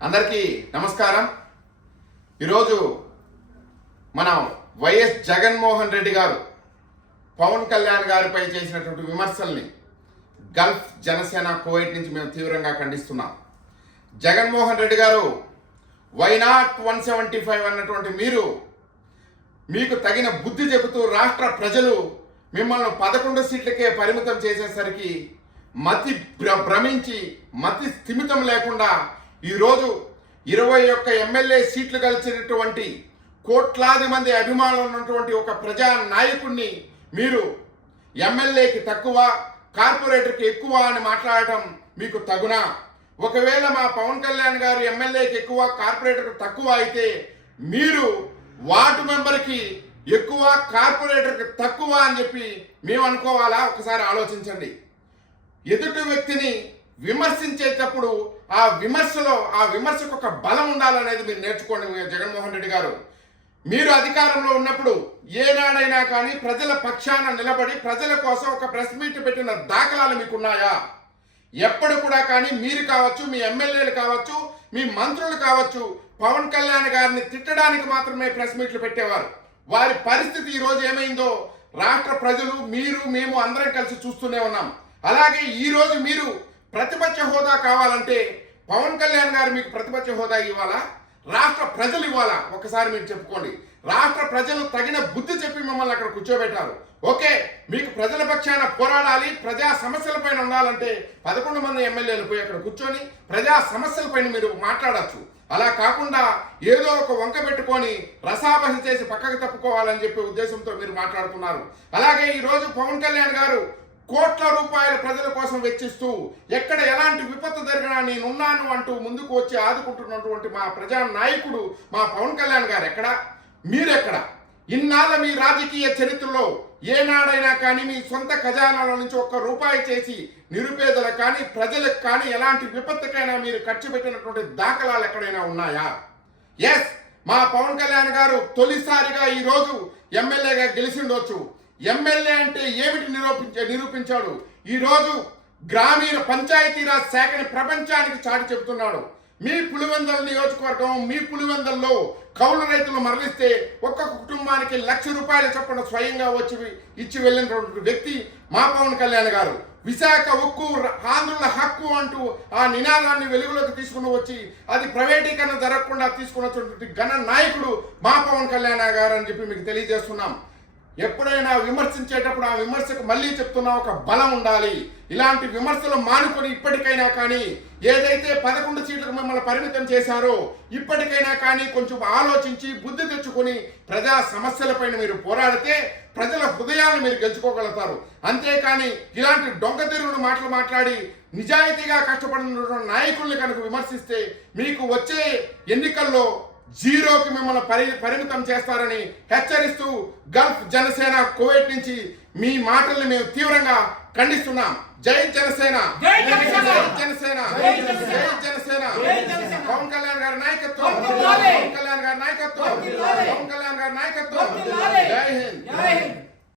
అందరికీ నమస్కారం. ఈరోజు మనం వైఎస్ జగన్మోహన్ రెడ్డి గారు పవన్ కళ్యాణ్ గారిపై చేసినటువంటి విమర్శల్ని గల్ఫ్ జనసేన కోవైట్ నుంచి మేము తీవ్రంగా ఖండిస్తున్నాం. జగన్మోహన్ రెడ్డి గారు why not one seventy five అన్నటువంటి మీరు మీకు తగిన బుద్ధి చెబుతూ రాష్ట్ర ప్రజలు మిమ్మల్ని పదకొండు సీట్లకే పరిమితం చేసేసరికి మతి భ్ర- భ్రమించి మతి స్థిమితం లేకుండా ఈరోజు ఇరవై ఒక్క ఎమ్మెల్యే సీట్లు కలిసినటువంటి కోట్లాది మంది అభిమానులు ఉన్నటువంటి ఒక ప్రజా నాయకుడిని మీరు ఎమ్మెల్యేకి తక్కువ కార్పొరేటర్కి ఎక్కువ అని మాట్లాడటం మీకు తగునా? ఒకవేళ మా పవన్ కళ్యాణ్ గారు ఎమ్మెల్యేకి ఎక్కువ కార్పొరేటర్కి తక్కువ అయితే మీరు వార్డు మెంబర్కి ఎక్కువ కార్పొరేటర్కి తక్కువ అని చెప్పి మేము అనుకోవాలా? ఒకసారి ఆలోచించండి. ఎదుటి వ్యక్తిని విమర్శించేటప్పుడు ఆ విమర్శలో ఆ విమర్శకు ఒక బలం ఉండాలనేది మీరు నేర్చుకోండి జగన్మోహన్ రెడ్డి గారు. మీరు అధికారంలో ఉన్నప్పుడు ఏనాడైనా కానీ ప్రజల పక్షాన నిలబడి ప్రజల కోసం ఒక ప్రెస్ మీట్ పెట్టిన దాఖలాలు మీకున్నాయా? ఎప్పుడు కూడా కానీ మీరు కావచ్చు మీ ఎమ్మెల్యేలు కావచ్చు మీ మంత్రులు కావచ్చు పవన్ కళ్యాణ్ గారిని తిట్టడానికి మాత్రమే ప్రెస్ మీట్లు పెట్టేవారు. వారి పరిస్థితి ఈ రోజు ఏమైందో రాష్ట్ర ప్రజలు మీరు మేము అందరం కలిసి చూస్తూనే ఉన్నాం. అలాగే ఈరోజు మీరు ప్రతిపక్ష హోదా కావాలంటే పవన్ కళ్యాణ్ గారు మీకు ప్రతిపక్ష హోదా ఇవ్వాలా? రాష్ట్ర ప్రజలు ఇవ్వాలా? ఒకసారి మీరు చెప్పుకోండి. రాష్ట్ర ప్రజలు తగిన బుద్ధి చెప్పి మిమ్మల్ని అక్కడ కూర్చోబెట్టారు. ఓకే మీకు ప్రజల పక్షాన పోరాడాలి ప్రజా సమస్యల పైన ఉండాలంటే పదకొండు మంది ఎమ్మెల్యేలు పోయి అక్కడ కూర్చొని ప్రజా సమస్యలపైన మీరు మాట్లాడచ్చు. అలా కాకుండా ఏదో ఒక వంక పెట్టుకొని రసాభస చేసి పక్కకు తప్పుకోవాలని చెప్పే ఉద్దేశంతో మీరు మాట్లాడుతున్నారు. అలాగే ఈరోజు పవన్ కళ్యాణ్ గారు కోట్ల రూపాయలు ప్రజల కోసం వెచ్చిస్తూ ఎక్కడ ఎలాంటి విపత్తు జరిగినా నేనున్నాను అంటూ ముందుకు వచ్చి ఆదుకుంటున్నటువంటి మా ప్రజా నాయకుడు మా పవన్ కళ్యాణ్ గారు ఎక్కడ? మీరెక్కడ? ఇన్నాళ్ళ మీ రాజకీయ చరిత్రలో ఏనాడైనా కానీ మీ సొంత ఖజానాల నుంచి ఒక్క రూపాయి చేసి నిరుపేదలకు కానీ ప్రజలకు కానీ ఎలాంటి విపత్తుకైనా మీరు ఖర్చు పెట్టినటువంటి దాఖలాలు ఎక్కడైనా ఉన్నాయా? ఎస్ మా పవన్ కళ్యాణ్ గారు తొలిసారిగా ఈరోజు ఎమ్మెల్యేగా గెలిచిండొచ్చు. ఎమ్మెల్యే అంటే ఏమిటి నిరూపించ నిరూపించాడు? ఈరోజు గ్రామీణ పంచాయతీరాజ్ శాఖని ప్రపంచానికి చాటి చెబుతున్నాడు. మీ పులివెందల నియోజకవర్గం మీ పులివెందల్లో కౌలు రైతులు మరలిస్తే ఒక్కొక్క కుటుంబానికి లక్ష రూపాయల చొప్పున స్వయంగా వచ్చి ఇచ్చి వెళ్ళినటువంటి వ్యక్తి మా పవన్ కళ్యాణ్ గారు. విశాఖ ఉక్కు ఆంధ్రుల హక్కు అంటూ ఆ నినాదాన్ని వెలుగులోకి తీసుకుని వచ్చి అది ప్రైవేటీకరణ జరగకుండా తీసుకున్నటువంటి ఘన నాయకుడు మా పవన్ కళ్యాణ్ గారు అని చెప్పి మీకు తెలియజేస్తున్నాం. ఎప్పుడైనా విమర్శించేటప్పుడు ఆ విమర్శకు మళ్ళీ చెప్తున్నా ఒక బలం ఉండాలి. ఇలాంటి విమర్శలు మానుకొని ఇప్పటికైనా కానీ ఏదైతే పదకొండు సీట్లకు మిమ్మల్ని పరిమితం చేశారో ఇప్పటికైనా కానీ కొంచెం ఆలోచించి బుద్ధి తెచ్చుకొని ప్రజా సమస్యలపైన మీరు పోరాడితే ప్రజల హృదయాలను మీరు గెలుచుకోగలుగుతారు. అంతేకాని ఇలాంటి డొంక తిరుగుడు మాటలు మాట్లాడి నిజాయితీగా కష్టపడిన నాయకుల్ని కనుక విమర్శిస్తే మీకు వచ్చే ఎన్నికల్లో జీరోకి మిమ్మల్ని పరి పరిమితం చేస్తారని హెచ్చరిస్తూ గల్ఫ్ జనసేన కోవిడ్ నుంచి మీ మాటల్ని మేము తీవ్రంగా ఖండిస్తున్నాం. జై జనసేన. జై జనసేన. జై జనసేన. పవన్ కళ్యాణ్ గారి నాయకత్వం. పవన్ కళ్యాణ్. గారి నాయకత్వం. పవన్ కళ్యాణ్. గారి నాయకత్వం. జై హింద్.